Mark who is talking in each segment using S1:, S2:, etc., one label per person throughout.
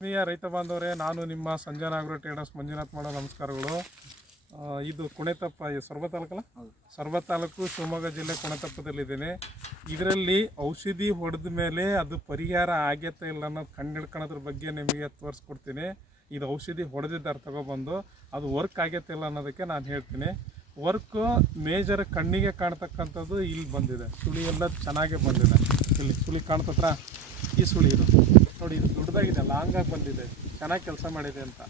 S1: ಆತ್ಮೀಯ ರೈತ ಬಾಂಧವರೇ ನಾನು ನಿಮ್ಮ ಸಂಜನಾ ಆಗ್ರೋ ಟ್ರೇಡರ್ಸ್ ಮಂಜುನಾಥ್ ಮಾಡೋ ನಮಸ್ಕಾರಗಳು. ಇದು ಕುಣೆತಪ್ಪ ಈ ಸೊರಬ ತಾಲೂಕಲ್ಲ? ಸೊರಬ ತಾಲೂಕು ಶಿವಮೊಗ್ಗ ಜಿಲ್ಲೆ ಕುಣೆತಪ್ಪದಲ್ಲಿದ್ದೇನೆ ಇದರಲ್ಲಿ ಔಷಧಿ ಹೊಡೆದ ಮೇಲೆ ಅದು ಪರಿಹಾರ ಆಗೈತೆ ಇಲ್ಲ ಅನ್ನೋದು ಕಂಡು ಬಗ್ಗೆ ನಿಮಗೆ ತೋರಿಸ್ಕೊಡ್ತೀನಿ. ಇದು ಔಷಧಿ ಹೊಡೆದಿದ್ದಾರೆ ತಗೊಬಂದು ಅದು ವರ್ಕ್ ಆಗೈತೆ ಇಲ್ಲ ಅನ್ನೋದಕ್ಕೆ ನಾನು ಹೇಳ್ತೀನಿ. ವರ್ಕು ಮೇಜರ್ ಕಣ್ಣಿಗೆ ಕಾಣ್ತಕ್ಕಂಥದ್ದು ಇಲ್ಲಿ ಬಂದಿದೆ. ಸುಳಿ ಎಲ್ಲ ಚೆನ್ನಾಗೇ ಬಂದಿದೆ. ಇಲ್ಲಿ ಸುಳಿ ಕಾಣ್ತತ್ರ ಈ ಸುಳಿ ಇದು. ನೋಡಿ ಇದು ದೊಡ್ಡದಾಗಿದೆ ಲಾಂಗಾಗಿ ಬಂದಿದೆ. ಚೆನ್ನಾಗಿ ಕೆಲಸ ಮಾಡಿದೆ ಅಂತ.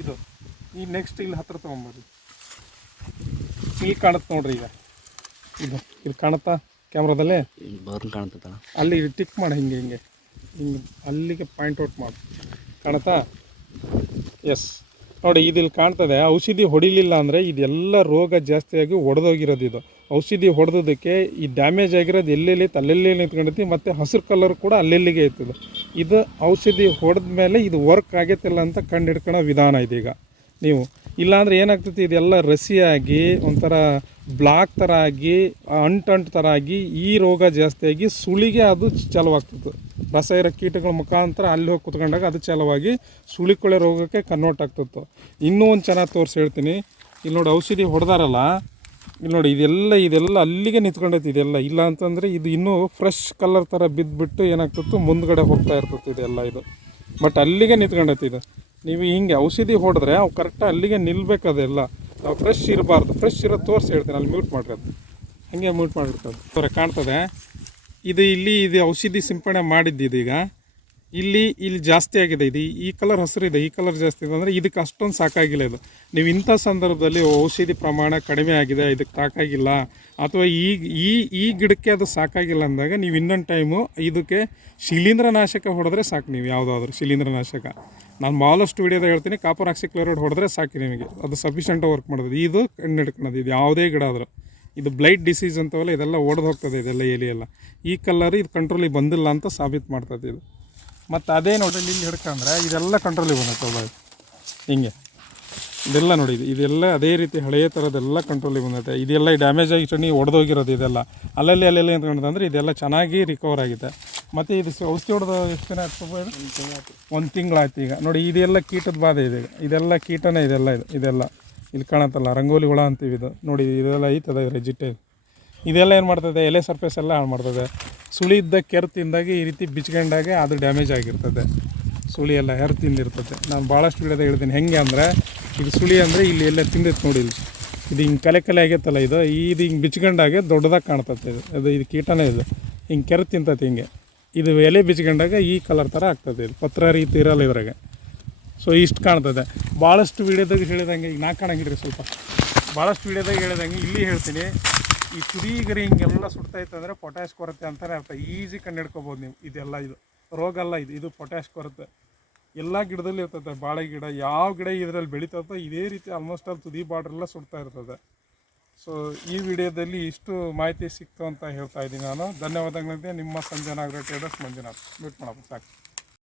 S1: ಇದು ಈ ನೆಕ್ಸ್ಟ್ ಇಲ್ಲಿ ಹತ್ರ ತೊಗೊಂಬೋದು ಇಲ್ಲಿ ಕಾಣುತ್ತೆ ನೋಡ್ರಿ ಈಗ. ಇದು ಇಲ್ಲಿ ಕಾಣುತ್ತಾ ಕ್ಯಾಮ್ರಾದಲ್ಲೇ?
S2: ಕಾಣ್ತದ
S1: ಅಲ್ಲಿ ಟಿಕ್ ಮಾಡಿ ಹಿಂಗೆ ಹಿಂಗೆ. ಹಿಂಗೆ ಅಲ್ಲಿಗೆ ಪಾಯಿಂಟ್ ಔಟ್ ಮಾಡಿ. ಕಾಣುತ್ತಾ? ಎಸ್ ನೋಡಿ, ಇದಿಲ್ಲಿ ಕಾಣ್ತದೆ, ಔಷಧಿ ಹೊಡಿಲಿಲ್ಲ ಅಂದರೆ ಇದೆಲ್ಲ ರೋಗ ಜಾಸ್ತಿಯಾಗಿ ಒಡೆದೋಗಿರೋದು ಇದು. ಔಷಧಿ ಹೊಡೆದೋದಕ್ಕೆ ಈ ಡ್ಯಾಮೇಜ್ ಆಗಿರೋದು ಎಲ್ಲೆಲ್ಲಿ ಇತ್ತು ಅಲ್ಲೆಲ್ಲಿ ನಿಂತ್ಕೊಂಡೈತಿ ಮತ್ತು ಹಸಿರು ಕಲರ್ ಕೂಡ ಅಲ್ಲೆಲ್ಲಿಗೆ ಇರ್ತದೆ. ಇದು ಔಷಧಿ ಹೊಡೆದ ಮೇಲೆ ಇದು ವರ್ಕ್ ಆಗೈತಿಲ್ಲ ಅಂತ ಕಂಡು ವಿಧಾನ ಇದೀಗ. ನೀವು ಇಲ್ಲಾಂದರೆ ಏನಾಗ್ತೈತಿ, ಇದೆಲ್ಲ ರಸಿಯಾಗಿ, ಒಂಥರ ಬ್ಲಾಕ್ ಥರ ಆಗಿ ಅಂಟಂಟು ಥರ ಆಗಿ ಈ ರೋಗ ಜಾಸ್ತಿಯಾಗಿ ಸುಳಿಗೆ ಅದು ಚಾಲುವಾಗ್ತದೆ. ರಸ ಇರೋ ಕೀಟಗಳ ಮುಖಾಂತರ ಅಲ್ಲಿ ಹೋಗಿ ಕುತ್ಕೊಂಡಾಗ ಅದು ಚಾಲುವಾಗಿ ಸುಳಿಕೊಳೆ ರೋಗಕ್ಕೆ ಕನ್ವರ್ಟ್ ಆಗ್ತಿತ್ತು. ಇನ್ನೂ ಒಂದು ಚೆನ್ನಾಗಿ ತೋರಿಸಿ ಹೇಳ್ತೀನಿ. ಇಲ್ಲಿ ನೋಡಿ ಔಷಧಿ ಹೊಡೆದಾರಲ್ಲ, ಇಲ್ಲಿ ನೋಡಿ ಇದೆಲ್ಲ ಇದೆಲ್ಲ ಅಲ್ಲಿಗೆ ನಿಂತ್ಕೊಂಡೈತಿ ಇದೆಲ್ಲ. ಇಲ್ಲ ಅಂತಂದರೆ ಇದು ಇನ್ನೂ ಫ್ರೆಶ್ ಕಲರ್ ಥರ ಬಿದ್ದುಬಿಟ್ಟು ಏನಾಗ್ತಿತ್ತು, ಮುಂದ್ಗಡೆ ಹೋಗ್ತಾ ಇರ್ತಿತ್ತು ಇದೆಲ್ಲ ಇದು. ಬಟ್ ಅಲ್ಲಿಗೆ ನಿಂತ್ಕೊಂಡೈತಿ ಇದು. ನೀವು ಹಿಂಗೆ ಔಷಧಿ ಹೊಡೆದ್ರೆ ಅವು ಕರೆಕ್ಟಾಗಿ ಅಲ್ಲಿಗೆ ನಿಲ್ಬೇಕು ಅದೆಲ್ಲ. ನಾವು ಫ್ರೆಶ್ ಇರಬಾರ್ದು. ಫ್ರೆಶ್ ಇರೋದು ತೋರಿಸಿ ಹೇಳ್ತೀನಿ. ಅಲ್ಲಿ ಮ್ಯೂಟ್ ಮಾಡಿರೋದು ಹಂಗೆ ಮ್ಯೂಟ್ ಮಾಡಿರ್ತದೆ ಥರ ಕಾಣ್ತದೆ. ಇದು ಇಲ್ಲಿ ಇದು ಔಷಧಿ ಸಿಂಪಡಣೆ ಮಾಡಿದ್ದು ಇದೀಗ ಇಲ್ಲಿ ಇಲ್ಲಿ ಜಾಸ್ತಿ ಆಗಿದೆ. ಇದು ಈ ಕಲರ್ ಹಸಿರಿದೆ ಈ ಕಲರ್ ಜಾಸ್ತಿ ಇದೆ ಅಂದರೆ ಇದಕ್ಕೆ ಅಷ್ಟೊಂದು ಸಾಕಾಗಿಲ್ಲ ಇದು. ನೀವು ಇಂಥ ಸಂದರ್ಭದಲ್ಲಿ ಔಷಧಿ ಪ್ರಮಾಣ ಕಡಿಮೆ ಆಗಿದೆ, ಇದಕ್ಕೆ ಸಾಕಾಗಿಲ್ಲ. ಅಥವಾ ಈ ಈ ಗಿಡಕ್ಕೆ ಅದು ಸಾಕಾಗಿಲ್ಲ ಅಂದಾಗ ನೀವು ಇನ್ನೊಂದು ಟೈಮು ಇದಕ್ಕೆ ಶಿಲೀಂಧ್ರನಾಶಕ ಹೊಡೆದ್ರೆ ಸಾಕು ನೀವು ಯಾವುದಾದ್ರೂ ಶಿಲೀಂಧ್ರನಾಶಕ. ನಾನು ಭಾಳಷ್ಟು ವಿಡಿಯೋದ ಹೇಳ್ತೀನಿ, ಕಾಪರ್ ಆಕ್ಸಿಕ್ಲೋರೈಡ್ ಹೊಡೆದ್ರೆ ಸಾಕು ನಿಮಗೆ. ಅದು ಸಫಿಷಿಯೆಂಟ್ ವರ್ಕ್ ಮಾಡೋದು. ಇದು ಕಣ್ಣು ಹಿಡ್ಕೊಳೋದು. ಇದು ಯಾವುದೇ ಗಿಡ ಆದರೂ. ಇದು ಬ್ಲೈಟ್ ಡಿಸೀಸ್ ಅಂತವಲ್ಲ ಇದೆಲ್ಲ ಒಡೆದು ಹೋಗ್ತದೆ ಇದೆಲ್ಲ ಎಲಿ ಎಲ್ಲ. ಈ ಕಲ್ಲರ್ ಇದು ಕಂಟ್ರೋಲಿಗೆ ಬಂದಿಲ್ಲ ಅಂತ ಸಾಬೀತು ಮಾಡ್ತದೆ ಇದು. ಮತ್ತು ಅದೇ ನೋಡಿ ಇಲ್ಲಿ ಹಿಡ್ಕಂದ್ರೆ ಇದೆಲ್ಲ ಕಂಟ್ರೋಲಿಗೆ ಬಂದೈತೆ ಹಿಂಗೆ. ಇದೆಲ್ಲ ನೋಡಿ ಇದು ಇದೆಲ್ಲ ಅದೇ ರೀತಿ ಹಳೆಯ ಥರದ್ದೆಲ್ಲ ಕಂಟ್ರೋಲಿಗೆ ಬಂದೈತೆ. ಇದೆಲ್ಲ ಡ್ಯಾಮೇಜ್ ಆಗಿ ಚಣಿ ಒಡೆದೋಗಿರೋದು ಇದೆಲ್ಲ. ಅಲ್ಲಲ್ಲಿ ಅಲ್ಲೆಲ್ಲಿ ನಿಂತ್ಕೊಂಡಂದ್ರೆ ಇದೆಲ್ಲ ಚೆನ್ನಾಗಿ ರಿಕವರ್ ಆಗಿದೆ. ಮತ್ತು ಇದು ಔಷಧಿ ಹೊಡೆದು ಎಷ್ಟು ದಿನ ಆಗ್ತದೆ ಒಂದು ತಿಂಗಳಾಯ್ತು ಈಗ. ನೋಡಿ ಇದೆಲ್ಲ ಕೀಟದ ಬಾಧೆ ಇದೆ. ಇದೆಲ್ಲ ಕೀಟನೇ ಇದೆಲ್ಲ ಇದು. ಇದೆಲ್ಲ. ಇಲ್ಲಿ ಕಾಣತ್ತಲ್ಲ, ರಂಗೋಲಿ ಹುಳ ಅಂತೀವಿ ಇದು. ನೋಡಿ, ಇದೆಲ್ಲ ಐತದ ರೆಜಿಟೆ ಇದೆಲ್ಲ ಏನು ಮಾಡ್ತದೆ, ಎಲೆ ಸರ್ಫೇಸ್ ಎಲ್ಲ ಹಾಳು ಮಾಡ್ತದೆ. ಸುಳಿ ಇದ್ದ ಕೆರ್ ತಿಂದಾಗೆ ಈ ರೀತಿ ಬಿಚ್ಕೊಂಡಾಗೆ ಅದು ಡ್ಯಾಮೇಜ್ ಆಗಿರ್ತದೆ. ಸುಳಿ ಎಲ್ಲ ಹೆರ್ ತಿಂದಿರ್ತದೆ ನಾನು ಭಾಳಷ್ಟು ವಿಡಿಯೋದಾಗ ಹೇಳ್ತೀನಿ. ಹೆಂಗೆ ಅಂದರೆ, ಇದು ಸುಳಿ ಅಂದರೆ ಇಲ್ಲಿ ಎಲ್ಲ ತಿಂದೈತೆ ನೋಡಿ ಇಲ್ಲಿ. ಇದು ಹಿಂಗೆ ಕಲೆ ಕಲೆ ಆಗೈತಲ್ಲ ಇದು. ಇದು ಹಿಂಗೆ ಬಿಚ್ಕೊಂಡಾಗೆ ದೊಡ್ಡದಾಗಿ ಕಾಣ್ತದೆ ಇದು. ಅದು ಇದು ಕೀಟನೇ ಇದು. ಹಿಂಗೆ ಕೆರೆ ತಿಂತೈತೆ ಹಿಂಗೆ. ಇದು ಎಲೆ ಬಿಚ್ಕೊಂಡಾಗ ಈ ಕಲರ್ ಥರ ಆಗ್ತದೆ ಇದು. ಪತ್ರ ರೀತಿ ಇರಲ್ಲ ಇದ್ರಾಗೆ. ಸೊ ಇಷ್ಟು ಕಾಣ್ತದೆ. ಭಾಳಷ್ಟು ವೀಡಿಯೋದಾಗ ಹೇಳಿದಂಗೆ, ಈಗ ನಾ ಕಾಣಂಗಿಲ್ರಿ ಸ್ವಲ್ಪ. ಭಾಳಷ್ಟು ವೀಡಿಯೋದಾಗ ಹೇಳಿದಂಗೆ ಇಲ್ಲಿ ಹೇಳ್ತೀನಿ. ಈ ತುದಿಗರಿ ಹಿಂಗೆಲ್ಲ ಸುಡ್ತಾಯಿತ್ತು ಅಂದರೆ ಪೊಟ್ಯಾಶ್ ಕೊರತೆ ಅಂತಾರೆ ಅರ್ಥ. ಈಸಿ ಕಂಡು ಹಿಡ್ಕೊಬೋದು ನೀವು. ಇದೆಲ್ಲ ಇದು. ರೋಗ ಅಲ್ಲ ಇದು. ಇದು ಪೊಟ್ಯಾಶ್ ಕೊರತೆ. ಎಲ್ಲ ಗಿಡದಲ್ಲಿ ಇರ್ತದೆ ಬಾಳೆ ಗಿಡ, ಯಾವ ಗಿಡ ಇದರಲ್ಲಿ ಬೆಳೀತದೋ ಇದೇ ರೀತಿ ಆಲ್ಮೋಸ್ಟ್ ಅಲ್ಲಿ ತುದಿ ಬಾರ್ಡ್ರೆಲ್ಲ ಸುಡ್ತಾ ಇರ್ತದೆ. ಸೊ ಈ ವಿಡಿಯೋದಲ್ಲಿ ಇಷ್ಟು ಮಾಹಿತಿ ಸಿಕ್ತು ಅಂತ ಹೇಳ್ತಾ ಇದ್ದೀನಿ ನಾನು. ಧನ್ಯವಾದಗಳಂತೆ. ನಿಮ್ಮ ಸಂಜನಾ ನಾಗರ ಟ್ರೇಡರ್ಸ್ ಮಂಜುನಾಥ್. ಮೀಟ್ ಮಾಡಬೇಕು ಸಾಕು.